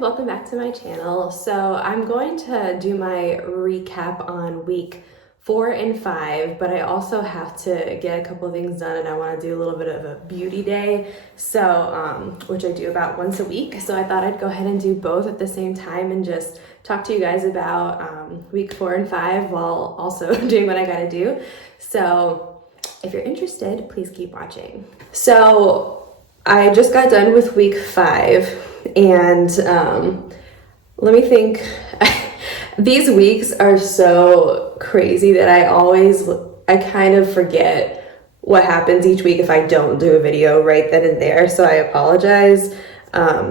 welcome back to my channel. So I'm going to do my recap on week 4 and 5, but I also have to get a couple of things done and I want to do a little bit of a beauty day, so which I do about once a week. So I thought I'd go ahead and do both at the same time and just talk to you guys about week 4 and 5 while also doing what I gotta do. So if you're interested, please keep watching. So I just got done with week 5 and let me think. These weeks are so crazy that I kind of forget what happens each week if I don't do a video right then and there, so I apologize. But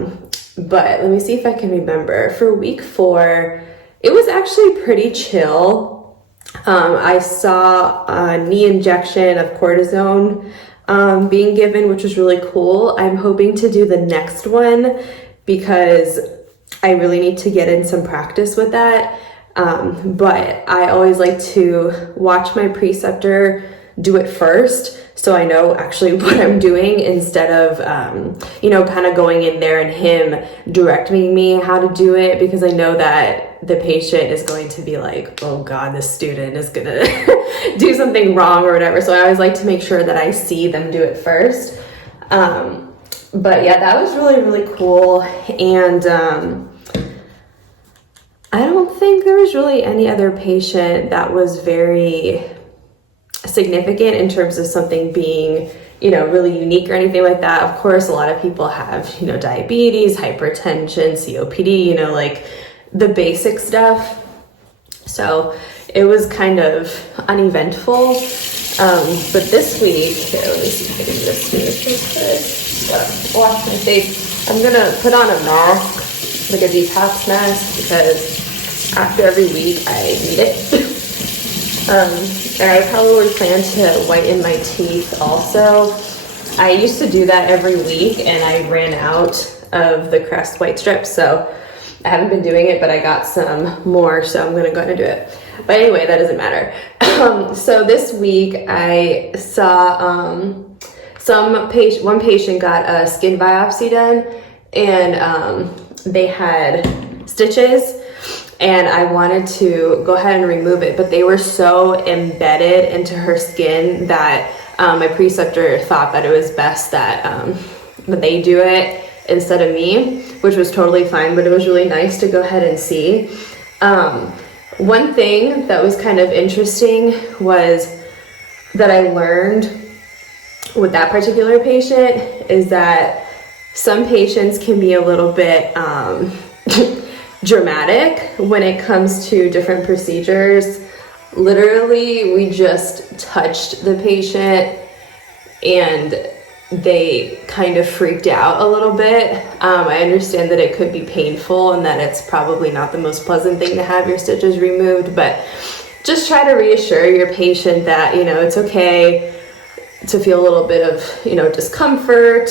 let me see if I can remember. For week 4, it was actually pretty chill. I saw a knee injection of cortisone being given, which was really cool. I'm hoping to do the next one because I really need to get in some practice with that. But I always like to watch my preceptor do it first, so I know actually what I'm doing instead of, kind of going in there and him directing me how to do it, because I know that the patient is going to be like, oh God, this student is gonna do something wrong or whatever. So I always like to make sure that I see them do it first. But yeah, that was really, really cool. And I don't think there was really any other patient that was very significant in terms of something being, really unique or anything like that. Of course, a lot of people have, diabetes, hypertension, COPD, like the basic stuff. So it was kind of uneventful. But this week, here, let me see if I can do this real quick. Wash my face. I'm gonna put on a mask, like a detox mask, because after every week I need it. And I probably plan to whiten my teeth also. I used to do that every week and I ran out of the Crest white strips, so I haven't been doing it, but I got some more, so I'm gonna go ahead and do it. But anyway, that doesn't matter. So this week I saw one patient got a skin biopsy done, and they had stitches, and I wanted to go ahead and remove it, but they were so embedded into her skin that my preceptor thought that it was best that they do it instead of me, which was totally fine, but it was really nice to go ahead and see. One thing that was kind of interesting was that I learned with that particular patient is that some patients can be a little bit dramatic when it comes to different procedures. Literally, we just touched the patient and they kind of freaked out a little bit. I understand that it could be painful and that it's probably not the most pleasant thing to have your stitches removed, but just try to reassure your patient that, it's okay to feel a little bit of, discomfort,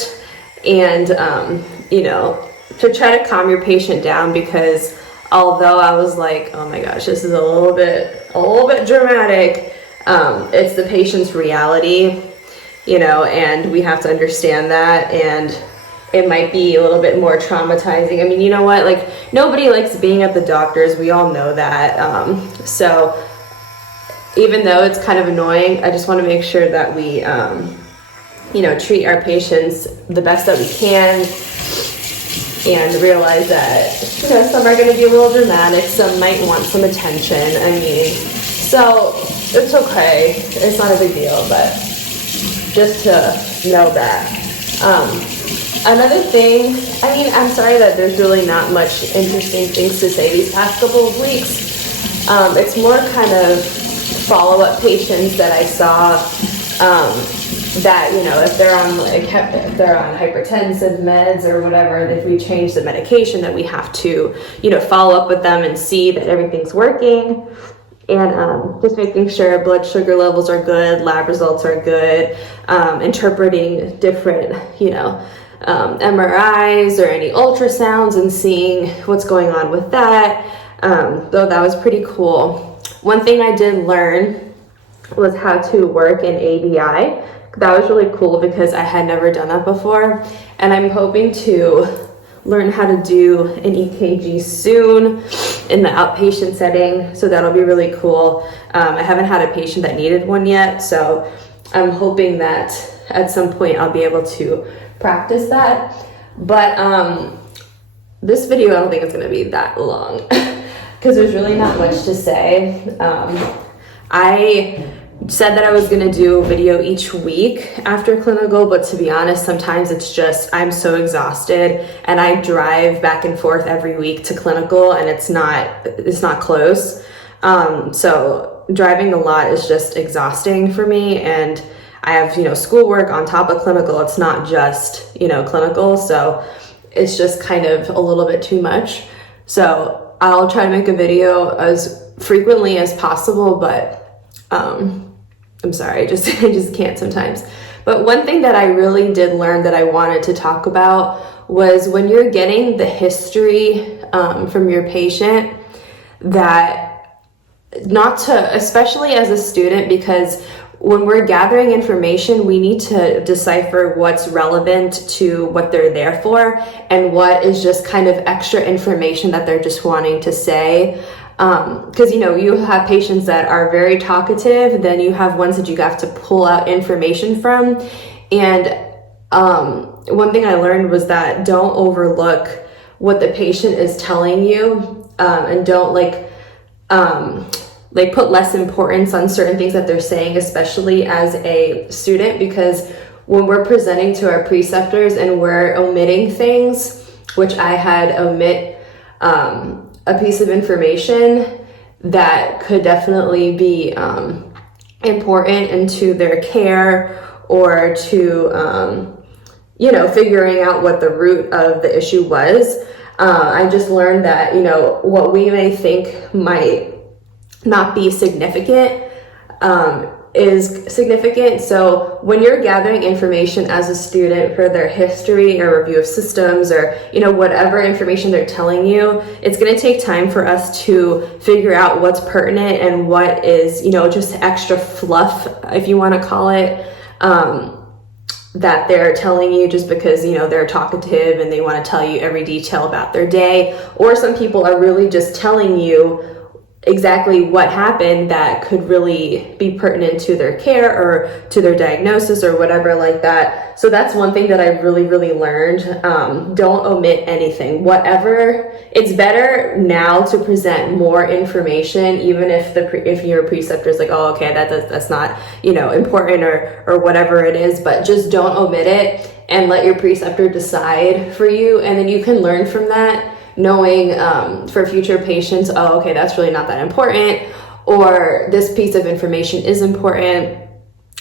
and, to try to calm your patient down, because although I was like, oh my gosh, this is a little bit dramatic, it's the patient's reality, and we have to understand that, and it might be a little bit more traumatizing. I mean, you know what, like, nobody likes being at the doctor's, we all know that, so even though it's kind of annoying, I just want to make sure that we, treat our patients the best that we can, and realize that, some are going to be a little dramatic, some might want some attention. I mean, so it's okay. It's not a big deal, but just to know that. Another thing, I'm sorry that there's really not much interesting things to say these past couple of weeks. It's more kind of follow-up patients that I saw, that, if they're on hypertensive meds or whatever, if we change the medication, that we have to, follow up with them and see that everything's working, and just making sure blood sugar levels are good, lab results are good, interpreting different, MRIs or any ultrasounds and seeing what's going on with that. Though that was pretty cool. One thing I did learn was how to work in ABI. That was really cool because I had never done that before, and I'm hoping to learn how to do an EKG soon in the outpatient setting, so that'll be really cool. I haven't had a patient that needed one yet, so I'm hoping that at some point I'll be able to practice that. But this video, I don't think it's going to be that long because there's really not much to say. I said that I was going to do a video each week after clinical, but to be honest, sometimes it's just I'm so exhausted, and I drive back and forth every week to clinical, and it's not close. So driving a lot is just exhausting for me, and I have, schoolwork on top of clinical. It's not just, clinical. So it's just kind of a little bit too much. So I'll try to make a video as frequently as possible, but I'm sorry, I just can't sometimes. But one thing that I really did learn that I wanted to talk about was when you're getting the history from your patient, that not to, especially as a student, because when we're gathering information, we need to decipher what's relevant to what they're there for and what is just kind of extra information that they're just wanting to say. Because, you have patients that are very talkative, then you have ones that you have to pull out information from. And one thing I learned was that don't overlook what the patient is telling you, and don't put less importance on certain things that they're saying, especially as a student, because when we're presenting to our preceptors and we're omitting things, which I had omit a piece of information that could definitely be important into their care or to, figuring out what the root of the issue was. I just learned that, what we may think might not be significant is significant. So when you're gathering information as a student for their history or review of systems or whatever information they're telling you, it's going to take time for us to figure out what's pertinent and what is just extra fluff, if you want to call it, that they're telling you just because they're talkative and they want to tell you every detail about their day. Or some people are really just telling you exactly what happened that could really be pertinent to their care or to their diagnosis or whatever like that. So that's one thing that I really, really learned. Don't omit anything. Whatever, it's better now to present more information, even if your preceptor is like, oh, okay, that's not, important or whatever it is, but just don't omit it and let your preceptor decide for you. And then you can learn from that, knowing for future patients, oh, okay, that's really not that important, or this piece of information is important,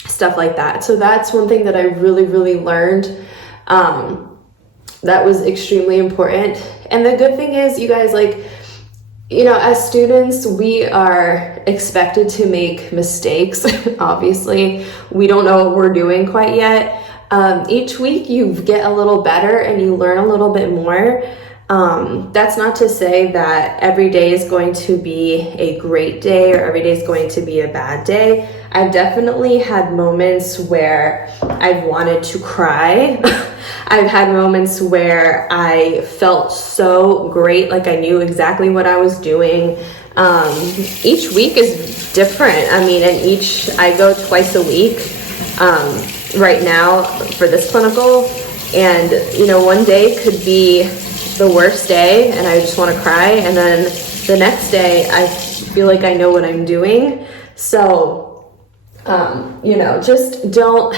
stuff like that. So that's one thing that I really, really learned that was extremely important. And the good thing is, you guys, as students, we are expected to make mistakes. Obviously, we don't know what we're doing quite yet. Each week you get a little better and you learn a little bit more. That's not to say that every day is going to be a great day or every day is going to be a bad day. I've definitely had moments where I've wanted to cry. I've had moments where I felt so great, like I knew exactly what I was doing. Each week is different. I go twice a week right now for this clinical, and one day could be the worst day and I just want to cry, and then the next day I feel like I know what I'm doing. So just don't,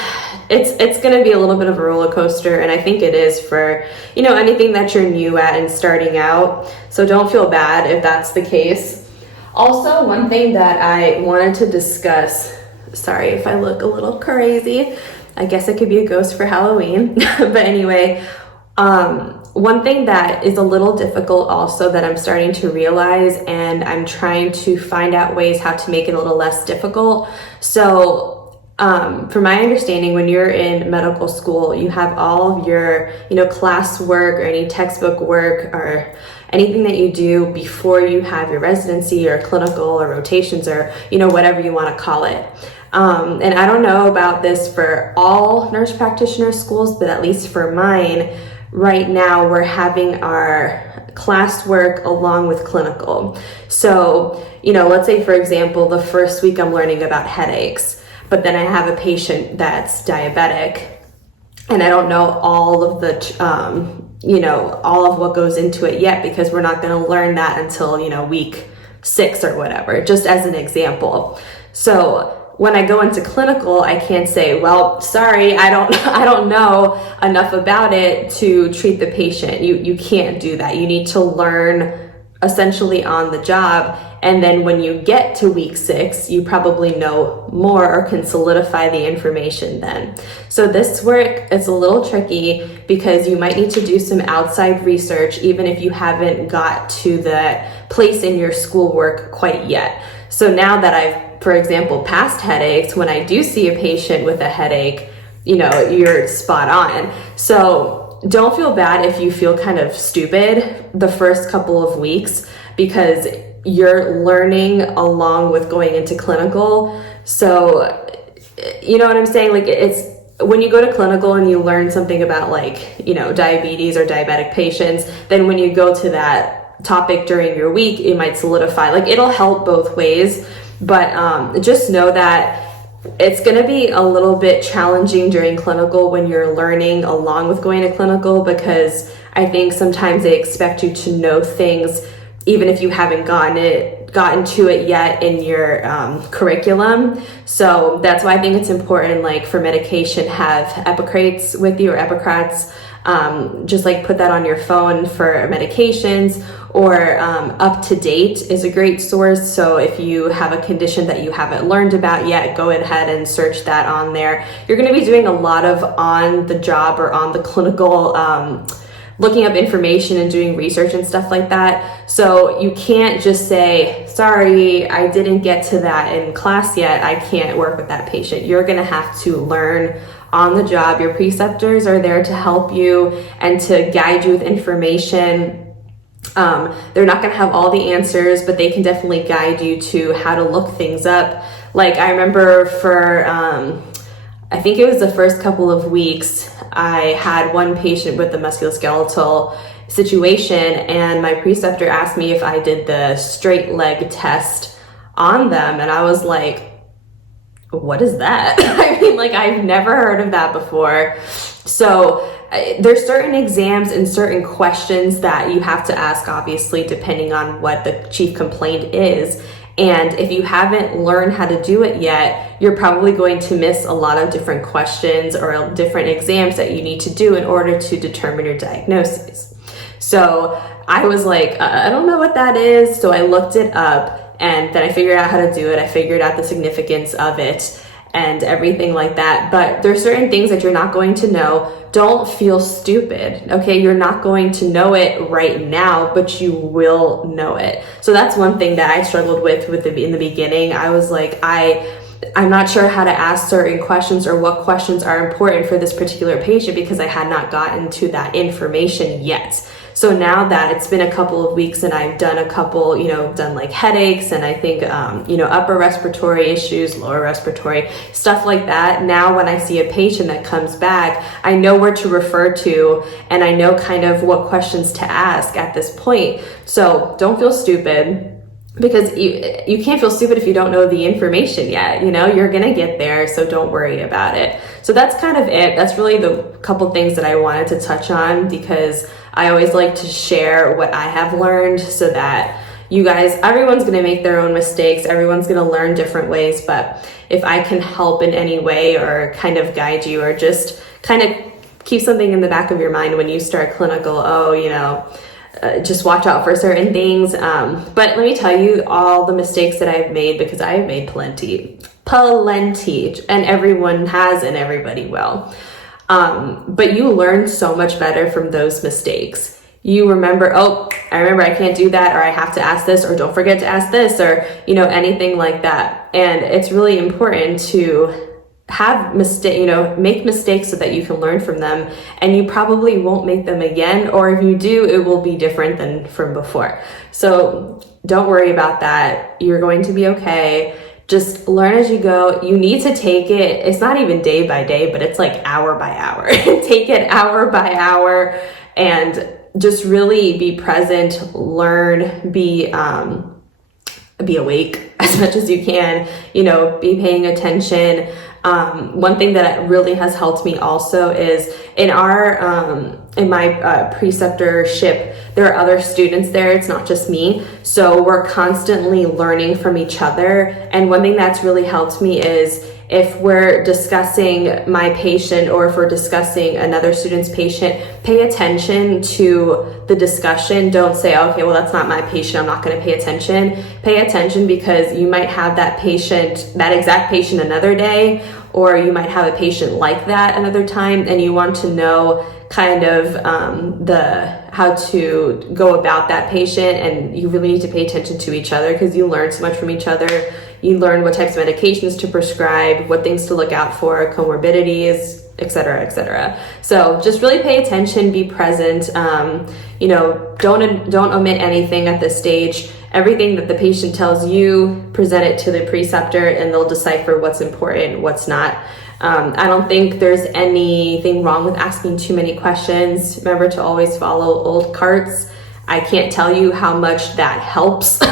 it's going to be a little bit of a roller coaster, and I think it is for anything that you're new at and starting out. So don't feel bad if that's the case. Also, one thing that I wanted to discuss, sorry if I look a little crazy, I guess I could be a ghost for Halloween. But anyway, one thing that is a little difficult also that I'm starting to realize, and I'm trying to find out ways how to make it a little less difficult. So from my understanding, when you're in medical school, you have all of your, class work or any textbook work or anything that you do before you have your residency or clinical or rotations or, whatever you want to call it. And I don't know about this for all nurse practitioner schools, but at least for mine, right now we're having our classwork along with clinical. So, let's say for example, the first week I'm learning about headaches, but then I have a patient that's diabetic and I don't know all of the, all of what goes into it yet, because we're not going to learn that until, week 6 or whatever, just as an example. So when I go into clinical, I can't say, well, sorry, I don't know enough about it to treat the patient. You can't do that. You need to learn essentially on the job. And then when you get to week 6, you probably know more or can solidify the information then. So this work is a little tricky because you might need to do some outside research, even if you haven't got to that place in your schoolwork quite yet. So now that I've, for example, passed headaches, when I do see a patient with a headache, you're spot on. So don't feel bad if you feel kind of stupid the first couple of weeks, because you're learning along with going into clinical. So, you know what I'm saying? Like, it's when you go to clinical and you learn something about diabetes or diabetic patients, then when you go to that topic during your week, it might solidify. Like, it'll help both ways, but just know that it's going to be a little bit challenging during clinical when you're learning along with going to clinical, because I think sometimes they expect you to know things even if you haven't gotten to it yet in your curriculum. So that's why I think it's important, like for medication, have epicrates with you, or epicrats. Just like put that on your phone for medications, or Up to Date is a great source. So if you have a condition that you haven't learned about yet, go ahead and search that on there. You're going to be doing a lot of on the job or on the clinical looking up information and doing research and stuff like that. So you can't just say, sorry, I didn't get to that in class yet, I can't work with that patient. You're gonna have to learn on the job. Your preceptors are there to help you and to guide you with information. They're not gonna have all the answers, but they can definitely guide you to how to look things up. Like I remember for, I think it was the first couple of weeks, I had one patient with the musculoskeletal situation, and my preceptor asked me if I did the straight leg test on them, and I was like, what is that? I mean, like, I've never heard of that before. So there's certain exams and certain questions that you have to ask, obviously, depending on what the chief complaint is. And if you haven't learned how to do it yet, you're probably going to miss a lot of different questions or different exams that you need to do in order to determine your diagnosis. So I was like, I don't know what that is. So I looked it up, and then I figured out how to do it. I figured out the significance of it and everything like that. But there's certain things that you're not going to know. Don't feel stupid, okay? You're not going to know it right now, but you will know it. So that's one thing that I struggled with in the beginning. I was like, I'm not sure how to ask certain questions or what questions are important for this particular patient, because I had not gotten to that information yet. So now that it's been a couple of weeks and I've done a couple, done like headaches and I think, upper respiratory issues, lower respiratory, stuff like that. Now when I see a patient that comes back, I know where to refer to and I know kind of what questions to ask at this point. So don't feel stupid, because you can't feel stupid if you don't know the information yet. You're gonna get there, so don't worry about it. So that's kind of it. That's really the couple things that I wanted to touch on, because I always like to share what I have learned so that you guys, everyone's gonna make their own mistakes, everyone's gonna learn different ways, but if I can help in any way or kind of guide you or just kind of keep something in the back of your mind when you start clinical, just watch out for certain things. But let me tell you all the mistakes that I've made, because I've made plenty, and everyone has and everybody will. But you learn so much better from those mistakes. You remember, I can't do that, or I have to ask this, or don't forget to ask this, or, anything like that. And it's really important to have make mistakes so that you can learn from them, and you probably won't make them again, or if you do, it will be different than from before. So don't worry about that. You're going to be okay. Just learn as you go. You need to take it. It's not even day by day, but it's like hour by hour. Take it hour by hour and just really be present, learn, be awake as much as you can, be paying attention. One thing that really has helped me also is in my preceptorship, there are other students there. It's not just me. So we're constantly learning from each other. And one thing that's really helped me is if we're discussing my patient or if we're discussing another student's patient, pay attention to the discussion. Don't say, okay, well, that's not my patient, I'm not going to pay attention. Pay attention because you might have that exact patient another day, or you might have a patient like that another time, and you want to know kind of how to go about that patient, and you really need to pay attention to each other because you learn so much from each other. You learn what types of medications to prescribe, what things to look out for, comorbidities, et cetera, et cetera. So just really pay attention, be present. Don't omit anything at this stage. Everything that the patient tells you, present it to the preceptor, and they'll decipher what's important, what's not. I don't think there's anything wrong with asking too many questions. Remember to always follow old carts. I can't tell you how much that helps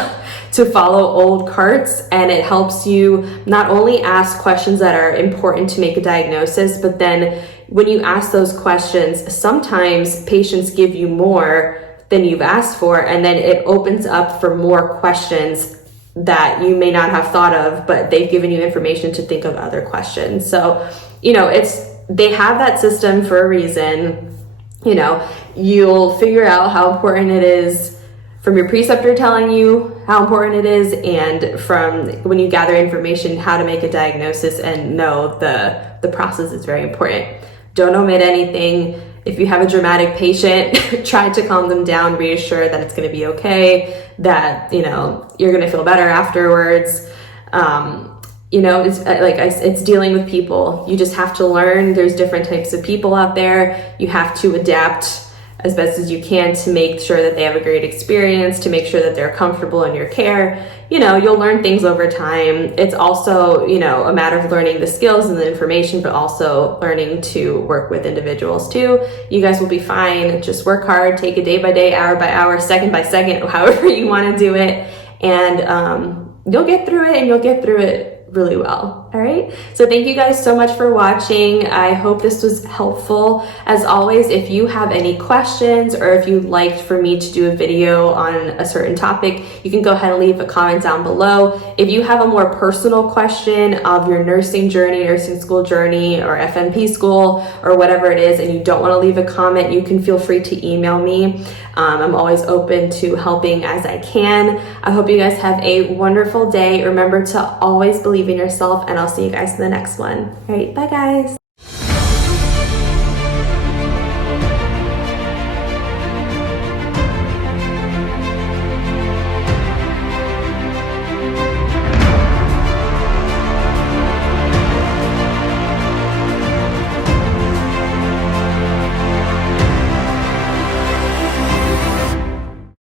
to follow old carts, and it helps you not only ask questions that are important to make a diagnosis, but then when you ask those questions, sometimes patients give you more than you've asked for, and then it opens up for more questions that you may not have thought of, but they've given you information to think of other questions. So, they have that system for a reason. You'll figure out how important it is from your preceptor telling you how important it is, and from when you gather information, how to make a diagnosis, and know the process is very important. Don't omit anything. If you have a dramatic patient, try to calm them down, reassure that it's going to be okay, that, you're going to feel better afterwards. It's dealing with people. You just have to learn. There's different types of people out there. You have to adapt as best as you can to make sure that they have a great experience, to make sure that they're comfortable in your care. You'll learn things over time. It's also, a matter of learning the skills and the information, but also learning to work with individuals too. You guys will be fine. Just work hard, take it day by day, hour by hour, second by second, however you want to do it. And you'll get through it, and you'll get through it really well. All right. So thank you guys so much for watching. I hope this was helpful. As always, if you have any questions, or if you'd like for me to do a video on a certain topic, you can go ahead and leave a comment down below. If you have a more personal question of your nursing journey, nursing school journey, or FNP school, or whatever it is, and you don't want to leave a comment, you can feel free to email me. I'm always open to helping as I can. I hope you guys have a wonderful day. Remember to always believe in yourself, and I'll see you guys in the next one. All right, bye guys.